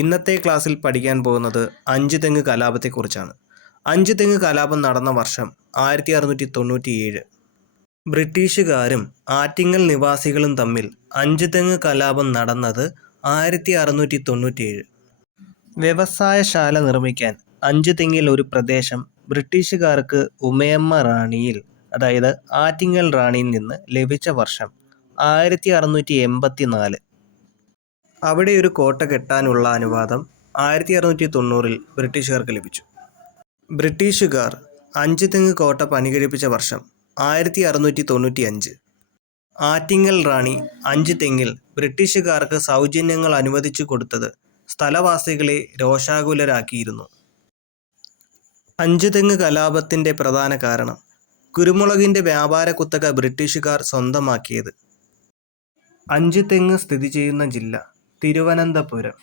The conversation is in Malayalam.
ഇന്നത്തെ ക്ലാസ്സിൽ പഠിക്കാൻ പോകുന്നത് അഞ്ചുതെങ്ങ് കലാപത്തെക്കുറിച്ചാണ്. അഞ്ചുതെങ്ങ് കലാപം നടന്ന വർഷം 1697. ബ്രിട്ടീഷുകാരും ആറ്റിങ്ങൽ നിവാസികളും തമ്മിൽ അഞ്ചുതെങ്ങ് കലാപം നടന്നത് 1697. വ്യവസായശാല നിർമ്മിക്കാൻ അഞ്ചുതെങ്ങിൽ ഒരു പ്രദേശം ബ്രിട്ടീഷുകാർക്ക് ഉമയമ്മ റാണിയിൽ, അതായത് ആറ്റിങ്ങൽ റാണിയിൽ നിന്ന് ലഭിച്ച വർഷം 1684. അവിടെ ഒരു കോട്ട കെട്ടാനുള്ള അനുവാദം 1690 ബ്രിട്ടീഷുകാർക്ക് ലഭിച്ചു. ബ്രിട്ടീഷുകാർ അഞ്ചുതെങ്ങ് കോട്ട പണികഴിപ്പിച്ച വർഷം 1695. ആറ്റിങ്ങൽ റാണി അഞ്ചുതെങ്ങിൽ ബ്രിട്ടീഷുകാർക്ക് സൗജന്യങ്ങൾ അനുവദിച്ചു കൊടുത്തത് സ്ഥലവാസികളെ രോഷാകുലരാക്കിയിരുന്നു. അഞ്ചുതെങ്ങ് കലാപത്തിൻ്റെ പ്രധാന കാരണം കുരുമുളകിൻ്റെ വ്യാപാര കുത്തക ബ്രിട്ടീഷുകാർ സ്വന്തമാക്കിയത്. അഞ്ചുതെങ്ങ് സ്ഥിതി ചെയ്യുന്ന ജില്ല തിരുവനന്തപുരം.